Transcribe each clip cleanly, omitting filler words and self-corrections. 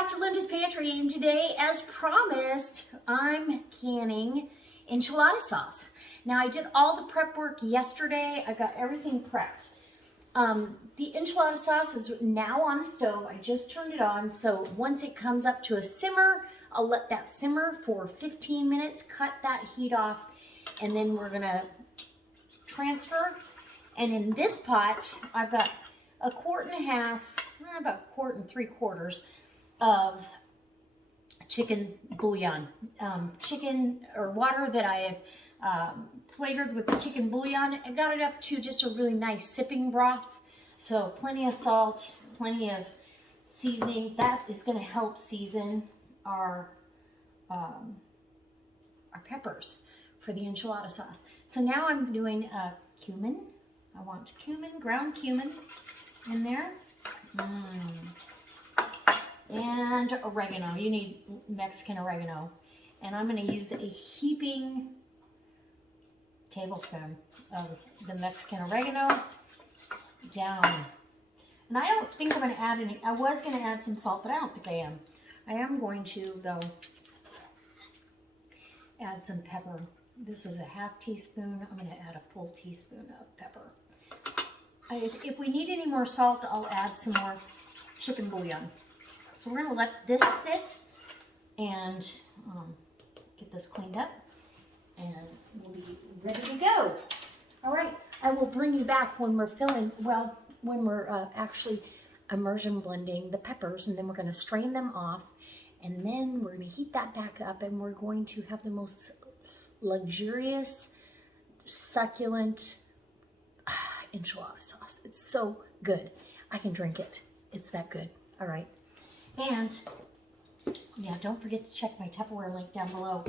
back to Linda's Pantry, and today, as promised, I'm canning enchilada sauce. Now, I did all the prep work yesterday. I got everything prepped. The enchilada sauce is now on the stove. I just turned it on, so once it comes up to a simmer, I'll let that simmer for 15 minutes, cut that heat off, and then we're gonna transfer. And in this pot, I've got a quart and a half, about a quart and 3/4 of chicken bouillon. Chicken or water that I have flavored with the chicken bouillon. I got it up to just a really nice sipping broth. So plenty of salt, plenty of seasoning. That is going to help season our peppers for the enchilada sauce. So now I'm doing cumin. I want cumin, ground cumin in there. And oregano. You need Mexican oregano. And I'm going to use a heaping tablespoon of the Mexican oregano down. And I don't think I'm going to add any. I was going to add some salt, but I don't think I am. I am going to, though, add some pepper. This is a ½ teaspoon. I'm going to add a full teaspoon of pepper. If we need any more salt, I'll add some more chicken bouillon. So we're going to let this sit and get this cleaned up, and we'll be ready to go. All right, I will bring you back when we're when we're actually immersion blending the peppers, and then we're going to strain them off, and then we're going to heat that back up, and we're going to have the most luxurious, succulent enchilada sauce. It's so good. I can drink it. It's that good. All right. And yeah, don't forget to check my Tupperware link down below.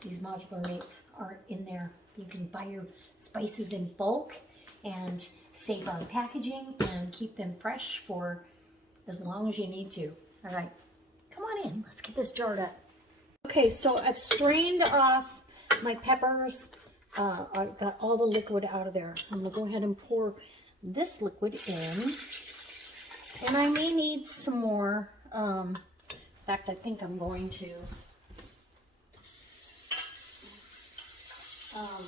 These modular mates are in there. You can buy your spices in bulk and save on packaging and keep them fresh for as long as you need to. All right, come on in. Let's get this jarred up. Okay, so I've strained off my peppers. I've got all the liquid out of there. I'm going to go ahead and pour this liquid in. And I may need some more. In fact, I think I'm going to. I'm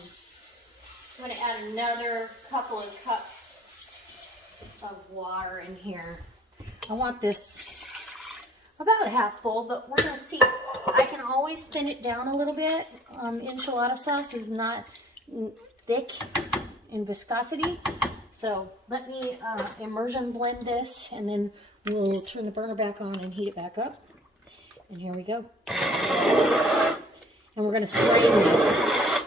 going to add another couple of cups of water in here. I want this about half full, but we're going to see. I can always thin it down a little bit. Enchilada sauce is not thick in viscosity. So let me immersion blend this, and then we'll turn the burner back on and heat it back up. And here we go. And we're going to strain this.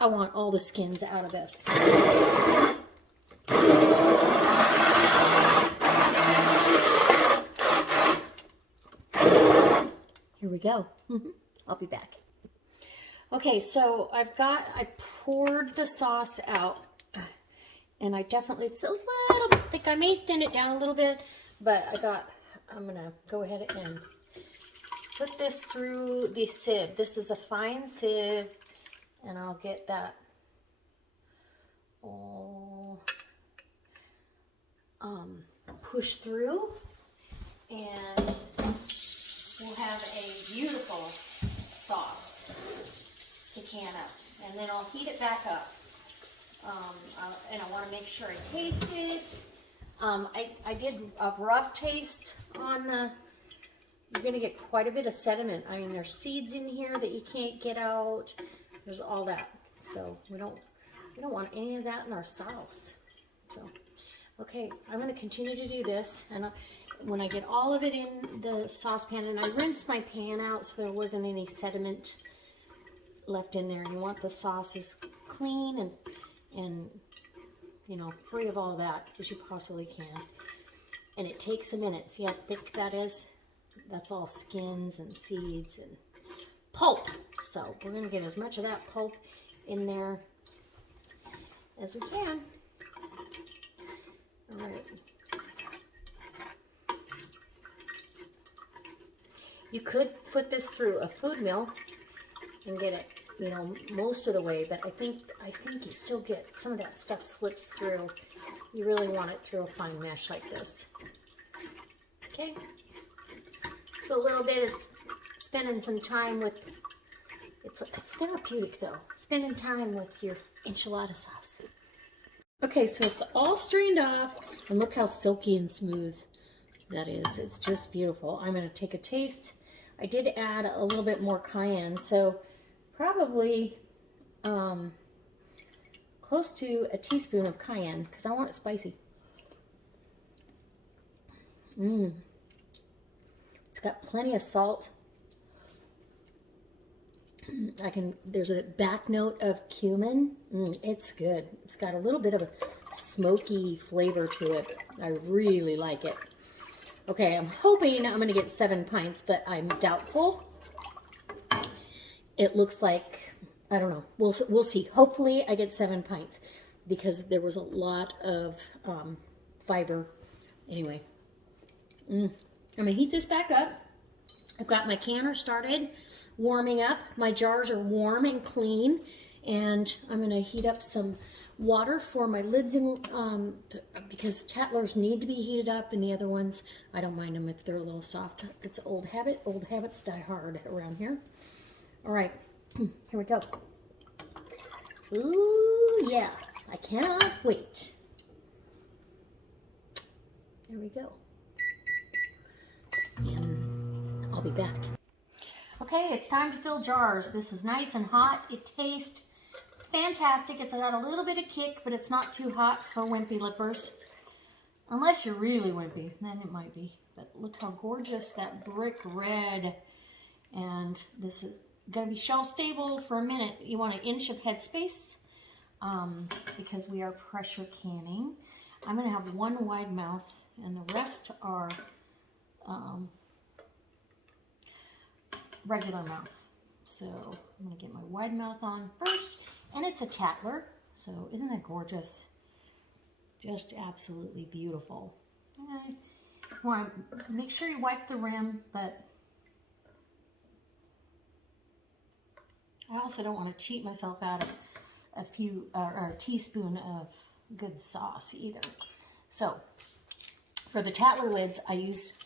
I want all the skins out of this. Here we go. I'll be back. Okay, so I poured the sauce out. And it's a little bit thick. I may thin it down a little bit, but I'm gonna go ahead and put this through the sieve. This is a fine sieve, and I'll get that all pushed through, and we'll have a beautiful sauce to can up. And then I'll heat it back up. And I want to make sure I taste it. I did a rough taste on the. You're going to get quite a bit of sediment. I mean, there's seeds in here that you can't get out. There's all that. So we don't want any of that in our sauce. So, okay, I'm going to continue to do this, and when I get all of it in the saucepan, and I rinsed my pan out so there wasn't any sediment left in there. You want the sauces clean and you know, free of all that as you possibly can. And it takes a minute. See how thick that is? That's all skins and seeds and pulp. So we're going to get as much of that pulp in there as we can. All right. You could put this through a food mill and get it, you know, most of the way, but I think you still get some of that stuff slips through. You really want it through a fine mesh like this. Okay, It's a little bit of spending some time with, it's therapeutic though, spending time with your enchilada sauce. Okay, so it's all strained off, and look how silky and smooth that is. It's just beautiful. I'm going to take a taste. I did add a little bit more cayenne, so probably close to a teaspoon of cayenne, because I want it spicy. It's got plenty of salt. There's a back note of cumin. It's good. It's got a little bit of a smoky flavor to it. I really like it. Okay, I'm hoping I'm going to get 7 pints, but I'm doubtful. It looks like, I don't know. We'll see. Hopefully I get 7 pints because there was a lot of fiber. Anyway, I'm going to heat this back up. I've got my canner started warming up. My jars are warm and clean, and I'm going to heat up some water for my lids because Tattlers need to be heated up, and the other ones, I don't mind them if they're a little soft. It's an old habit. Old habits die hard around here. All right, here we go. Ooh, yeah, I cannot wait. There we go. And I'll be back. Okay, it's time to fill jars. This is nice and hot. It tastes fantastic. It's got a little bit of kick, but it's not too hot for wimpy lippers. Unless you're really wimpy, then it might be. But look how gorgeous that brick red. And this is going to be shelf stable for a minute. You want an inch of headspace because we are pressure canning. I'm going to have one wide mouth, and the rest are regular mouth. So I'm going to get my wide mouth on first, and it's a Tattler. So isn't that gorgeous? Just absolutely beautiful. Okay. Want to make sure you wipe the rim, but I also don't want to cheat myself out of a teaspoon of good sauce either. So for the Tattler lids, I use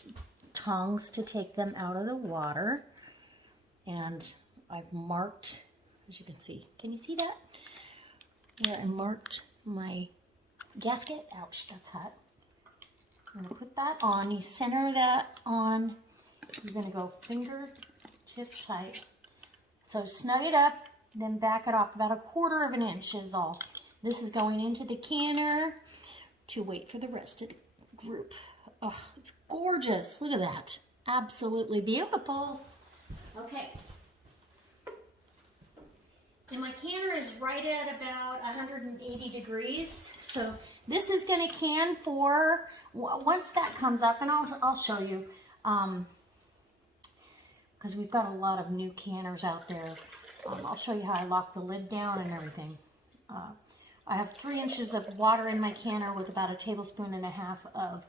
tongs to take them out of the water. And I've marked, as you can see, can you see that? Where I marked my gasket. Ouch, that's hot. I'm going to put that on. You center that on. You're going to go fingertip tight. So snug it up, then back it off. About 1/4 of an inch is all. This is going into the canner to wait for the rest of the group. Oh, it's gorgeous. Look at that. Absolutely beautiful. Okay. And my canner is right at about 180 degrees. So this is going to can for, once that comes up, and I'll show you, because we've got a lot of new canners out there. I'll show you how I lock the lid down and everything. I have 3 inches of water in my canner with about 1.5 tablespoons of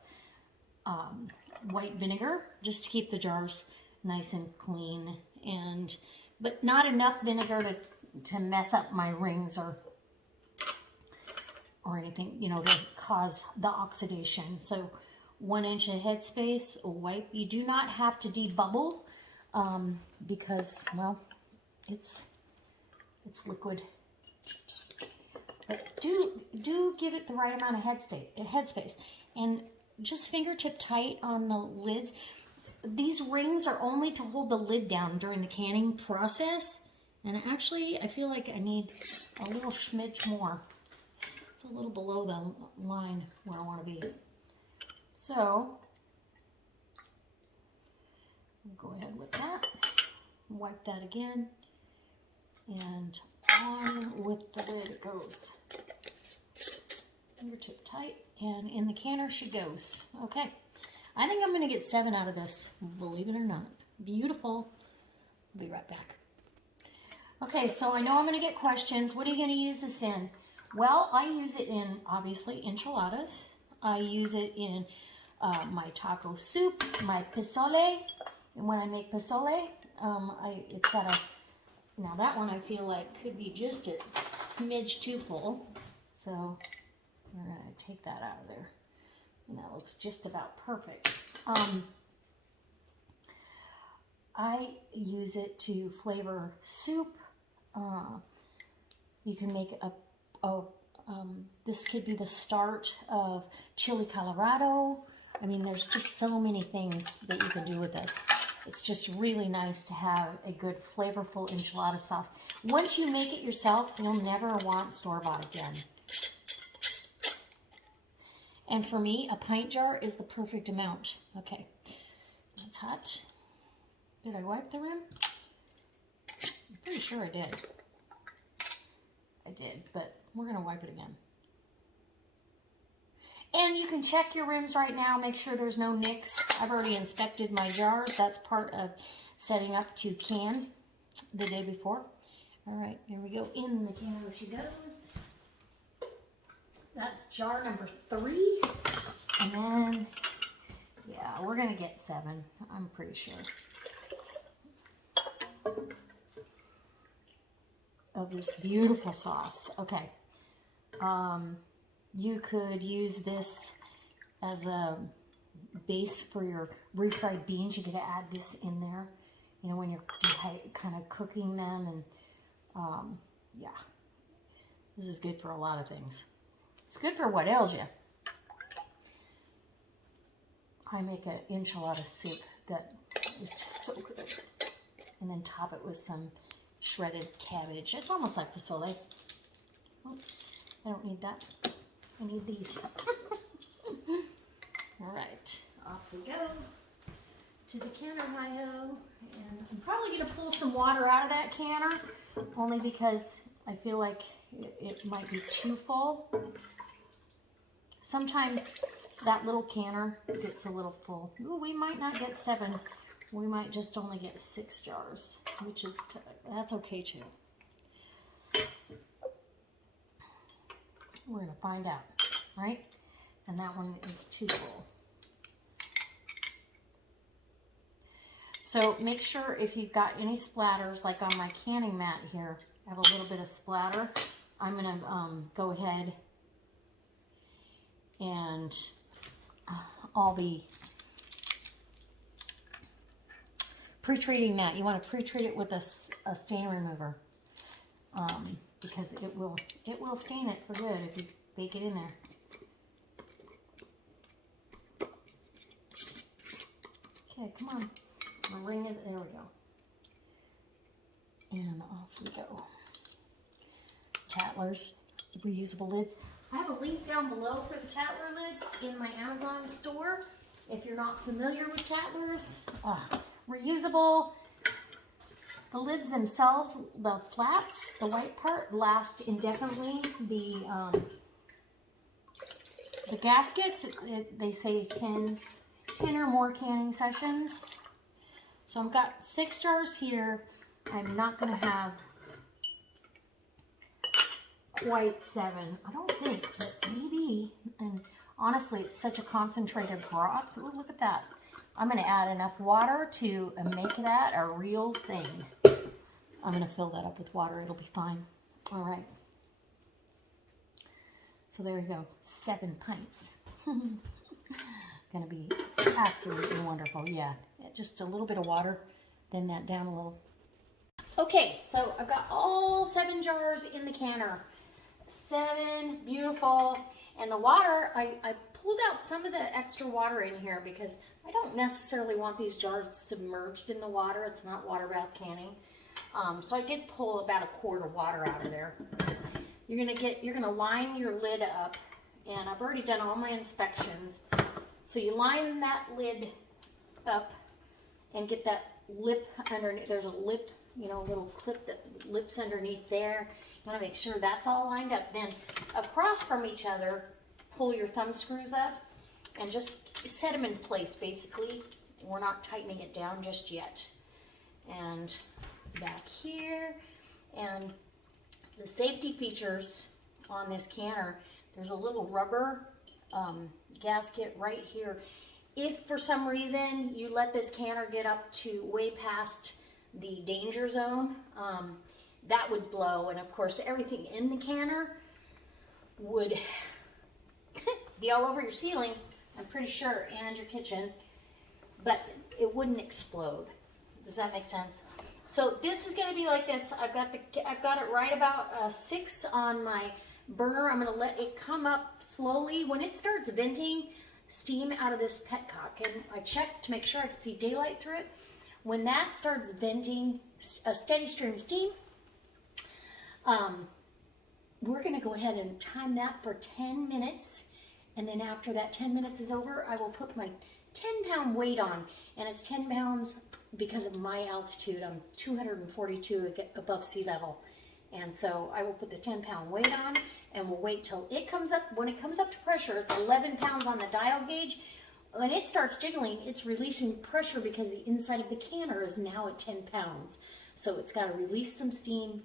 white vinegar, just to keep the jars nice and clean, but not enough vinegar to mess up my rings or anything, you know, to cause the oxidation. So 1 inch of headspace, wipe. You do not have to debubble because, well, it's liquid. But do give it the right amount of headspace, and just fingertip tight on the lids. These rings are only to hold the lid down during the canning process, and actually I feel like I need a little smidge more. It's a little below the line where I want to be. So I'll go ahead with that. Wipe that again, and on with the lid it goes. Fingertip tight, and in the canner she goes. Okay, I think I'm going to get 7 out of this, believe it or not. Beautiful. I'll be right back. Okay, so I know I'm going to get questions. What are you going to use this in? Well, I use it in, obviously, enchiladas. I use it in my taco soup, my pozole. And when I make pozole, it's got now that one I feel like could be just a smidge too full. So we're going to take that out of there. And that looks just about perfect. I use it to flavor soup. You can make this could be the start of chili Colorado. I mean, there's just so many things that you can do with this. It's just really nice to have a good flavorful enchilada sauce. Once you make it yourself, you'll never want store-bought again. And for me, a pint jar is the perfect amount. Okay, that's hot. Did I wipe the rim? I'm pretty sure I did. I did, but we're gonna wipe it again. And you can check your rims right now, make sure there's no nicks. I've already inspected my jars. That's part of setting up to can the day before. All right, here we go. In the canner she goes. That's jar number 3. And then, yeah, we're gonna get 7, I'm pretty sure. Of this beautiful sauce. Okay. You could use this as a base for your refried beans. You could add this in there, you know, when you're kind of cooking them. And yeah, this is good for a lot of things. It's good for what ails you. I make an enchilada soup that is just so good. And then top it with some shredded cabbage. It's almost like pozole. Oh, I don't need that. I need these. All right, off we go to the canner, hi-ho. And I'm probably going to pull some water out of that canner, only because I feel like it might be too full. Sometimes that little canner gets a little full. Ooh, we might not get 7. We might just only get 6 jars, which is, that's okay too. We're going to find out, right? And that one is too full. So make sure if you've got any splatters, like on my canning mat here, I have a little bit of splatter. I'm going to go ahead and I'll be pre-treating that. You want to pre-treat it with a stain remover because it will stain it for good if you bake it in there. Okay, come on. My ring is, there we go. And off we go. Tattlers, reusable lids. I have a link down below for the Tattler lids in my Amazon store. If you're not familiar with Tattlers, reusable. The lids themselves, the flats, the white part, last indefinitely. The gaskets, they say 10 or more canning sessions. So I've got 6 jars here. I'm not going to have quite 7. I don't think, but maybe. And honestly, it's such a concentrated broth. Ooh, look at that. I'm going to add enough water to make that a real thing. I'm going to fill that up with water. It'll be fine. All right. So there we go. 7 pints. Going to be absolutely wonderful. Yeah, just a little bit of water. Thin that down a little. Okay, so I've got all 7 jars in the canner. 7, beautiful. And the water, I pulled out some of the extra water in here because I don't necessarily want these jars submerged in the water. It's not water bath canning. So I did pull about a quart of water out of there. You're gonna line your lid up, and I've already done all my inspections. So you line that lid up and get that lip underneath. There's a lip, you know, a little clip that lips underneath there. You want to make sure that's all lined up. Then across from each other, pull your thumb screws up and just set them in place, basically. We're not tightening it down just yet. And back here, and the safety features on this canner, there's a little rubber gasket right here. If for some reason you let this canner get up to way past the danger zone, that would blow, and of course everything in the canner would be all over your ceiling, I'm pretty sure, and your kitchen, but it wouldn't explode. Does that make sense? So this is going to be like this. I've got it right about 6 on my burner. I'm going to let it come up slowly. When it starts venting steam out of this petcock, and I check to make sure I can see daylight through it. When that starts venting a steady stream of steam, we're going to go ahead and time that for 10 minutes. And then after that 10 minutes is over, I will put my 10-pound weight on. And it's 10 pounds because of my altitude. I'm 242 above sea level. And so I will put the 10-pound weight on, and we'll wait till it comes up. When it comes up to pressure, it's 11 pounds on the dial gauge. When it starts jiggling, it's releasing pressure because the inside of the canner is now at 10 pounds. So it's got to release some steam,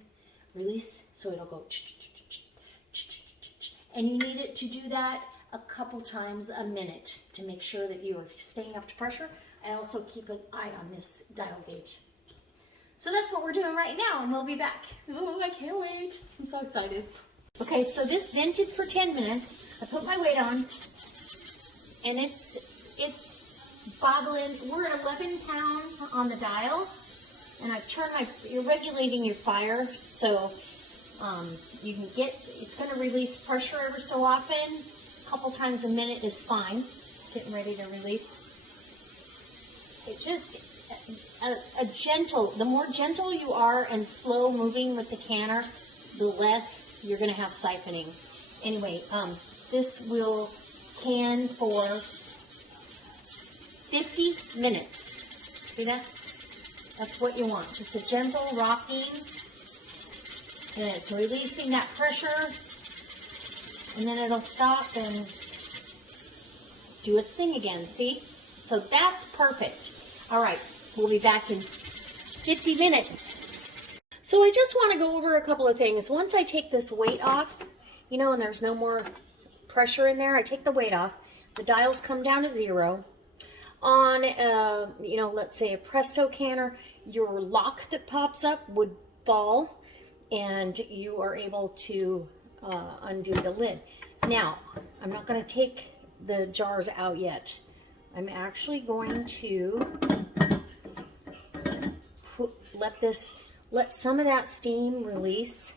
so it'll go, and you need it to do that a couple times a minute to make sure that you are staying up to pressure. I also keep an eye on this dial gauge. So that's what we're doing right now, and we'll be back. Oh, I can't wait. I'm so excited. Okay, so this vented for 10 minutes. I put my weight on, and it's bobbling. We're at 11 pounds on the dial, and I've turned you're regulating your fire, so you can it's going to release pressure every so often. A couple times a minute is fine. Getting ready to release. It just, the more gentle you are and slow moving with the canner, the less you're going to have siphoning. Anyway, this will can for 50 minutes. See that? That's what you want. Just a gentle rocking, and it's releasing that pressure, and then it'll stop and do its thing again. See? So that's perfect. All right, we'll be back in 50 minutes. So I just want to go over a couple of things. Once I take this weight off, you know, and there's no more pressure in there, I take the weight off. The dials come down to 0. On, you know, let's say a Presto canner, your lock that pops up would fall, and you are able to undo the lid. Now, I'm not going to take the jars out yet. I'm actually going to let some of that steam release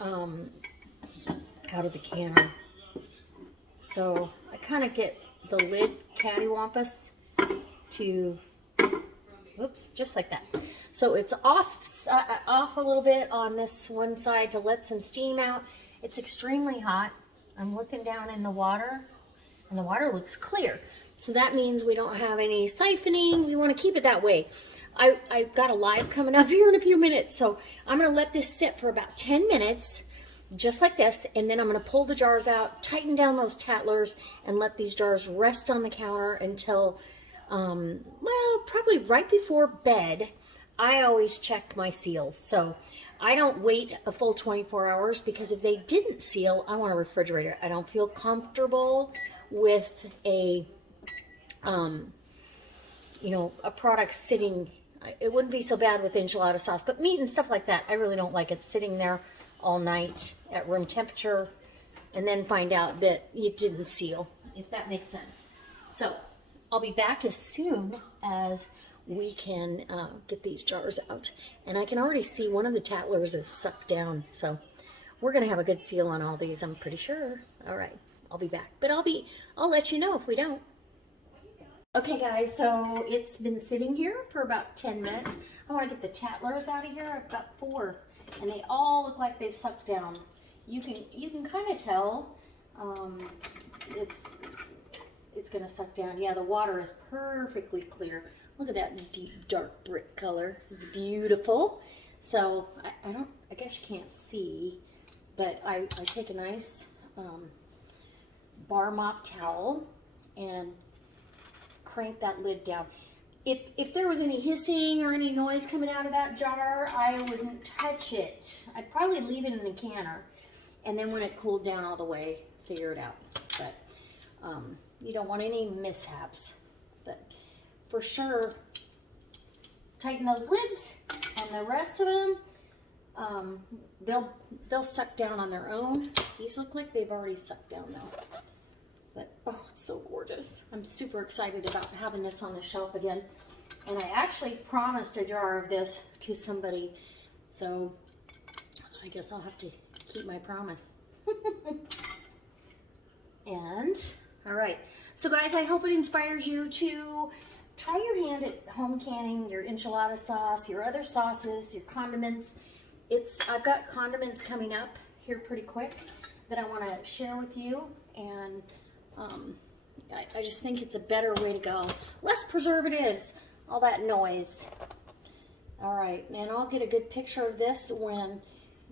out of the canner. So I kind of get the lid cattywampus to, whoops, just like that. So it's off a little bit on this one side to let some steam out. It's extremely hot. I'm looking down in the water, and the water looks clear. So that means we don't have any siphoning. We want to keep it that way. I've got a live coming up here in a few minutes, so I'm going to let this sit for about 10 minutes, just like this, and then I'm going to pull the jars out, tighten down those tattlers, and let these jars rest on the counter until, well, probably right before bed. I always check my seals, so I don't wait a full 24 hours, because if they didn't seal, I want a refrigerator. I don't feel comfortable with a you know, a product sitting. It wouldn't be so bad with enchilada sauce, but meat and stuff like that, I really don't like it sitting there all night at room temperature and then find out that it didn't seal, if that makes sense. So I'll be back as soon as we can get these jars out. And I can already see one of the tattlers is sucked down, so we're gonna have a good seal on all these, I'm pretty sure. All right, I'll be back, but I'll let you know if we don't. Okay guys, so it's been sitting here for about 10 minutes. I want to get the tattlers out of here. I've got 4, and they all look like they've sucked down. You can kind of tell it's going to suck down. Yeah, the water is perfectly clear. Look at that deep dark brick color. It's beautiful. So I guess you can't see, but I take a nice bar mop towel and crank that lid down. If there was any hissing or any noise coming out of that jar, I wouldn't touch it. I'd probably leave it in the canner, and then when it cooled down all the way, figure it out. But you don't want any mishaps. But for sure, tighten those lids, and the rest of them, they'll suck down on their own. These look like they've already sucked down though. But, oh, it's so gorgeous. I'm super excited about having this on the shelf again. And I actually promised a jar of this to somebody, so I guess I'll have to keep my promise. And, all right. So guys, I hope it inspires you to try your hand at home canning your enchilada sauce, your other sauces, your condiments. I've got condiments coming up here pretty quick that I want to share with you, and I just think it's a better way to go. Less preservatives, all that noise. All right, and I'll get a good picture of this when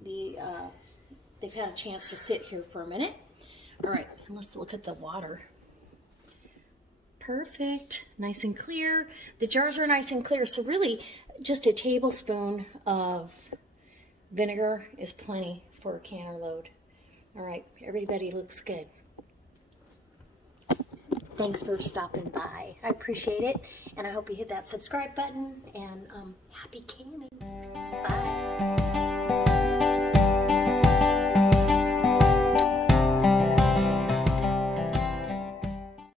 they've had a chance to sit here for a minute. All right, and let's look at the water. Perfect, nice and clear. The jars are nice and clear, so really just a tablespoon of vinegar is plenty for a canner load. All right, everybody looks good. Thanks for stopping by. I appreciate it, and I hope you hit that subscribe button, and happy canning.